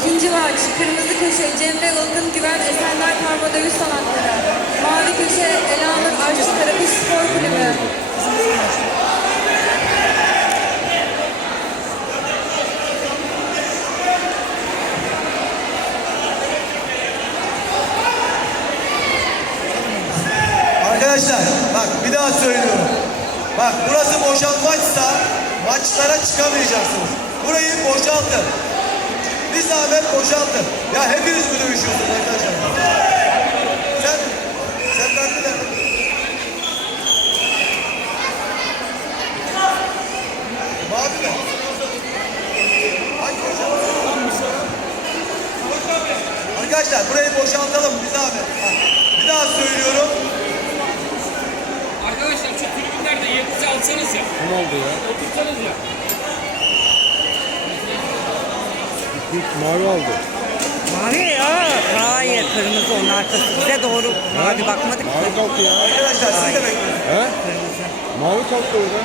İkinci maç kırmızı köşe Cemre Ilgın Güven Esenler Karma Dövüş Sanatları. Mavi köşe Elanur Arşi Karakuş Spor Kulübü. Arkadaşlar bak bir daha söylüyorum. Bak burası boşaltmaçsa maçlara çıkamayacaksınız. Burayı boşaltın. Bir zahmet boşaltın. Ya hepiniz mi dövüşüyorsunuz arkadaşlar? Sen, sen kartı da. Mavi mi? Hangi boşaltın? Arkadaşlar burayı boşaltalım bir zahmet. Bir daha söylüyorum. Arkadaşlar şu tribünlerde yerinizi alsanız ya. Ne oldu ya? Otursanız ya. İlk mavi aldı. Mavi ya. Hayır kırmızı onun arkası. Bize doğru mavi bakmadık. Mavi kalktı ya. Arkadaşlar siz de bekleyin. He? Mavi kalktı orada.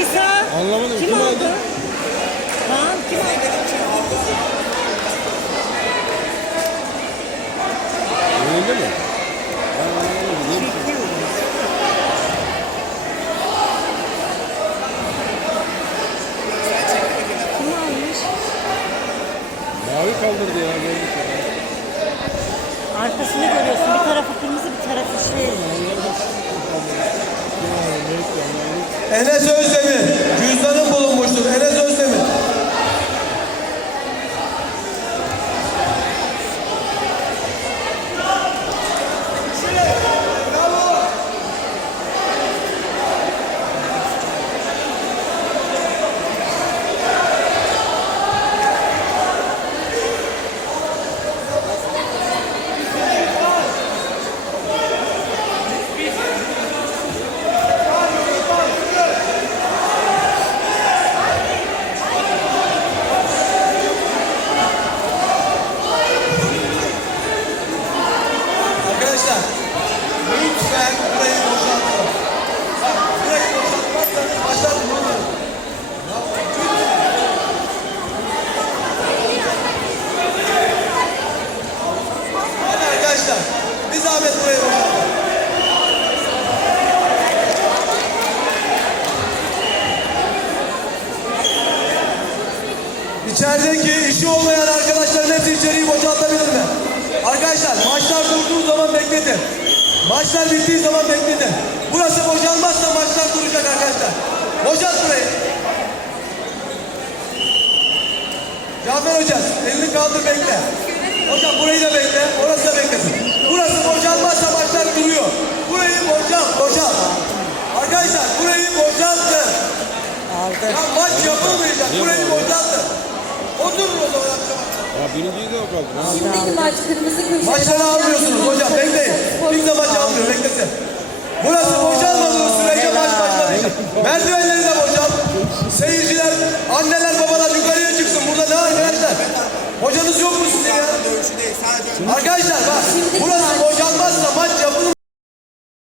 İsa. Anlamadım. Kim Kim aldı? aldı? Kaan kim aldı? Yenildi mi? Ben anlamadım. Niye bir şey? Kim almış? Mavi kaldırdı ya. Gördük ya. Arkasını görüyorsun. Bir tarafı kırmızı bir tarafı şey. Enes Özdemir. Cüzdanın bulunmuştur. Enes Özdemir. Arkadaşlar lütfen burayı boşaltalım. Bak burayı boşaltmazsanız başlar bulunur. Hadi arkadaşlar bir zahmet burayı boşaltalım. İçerideki işi olmayan arkadaşların hepsi içeriği boşaltabilir mi? Arkadaşlar maçlar durduğu zaman bekletin. Maçlar bittiği zaman bekletin. Burası boşalmazsa maçlar duracak arkadaşlar. Boşalt burayı. Cafer Hoca elini kaldır bekle. Hocam burayı da bekle. Orası da beklesin. Burası boşalmazsa maçlar duruyor. Burayı boşalt, boşalt. Arkadaşlar burayı boşaltın. Ya maç yapılmayacak. Burayı boşaltın. Oturun o zaman akşama. Ya birinciyi de o kaldı. Şimdiki maç kırmızı köşede. Maçları almıyorsunuz hocam bekleyin. Kimse maçı almıyor beklesin. Burası boşalmadığı sürece maç başlamayacak. Merdivenleri de boşalt. Seyirciler, anneler, babalar yukarıya çıksın. Burada ne arkadaşlar? Hocanız yok mu sizin ya? Arkadaşlar bak.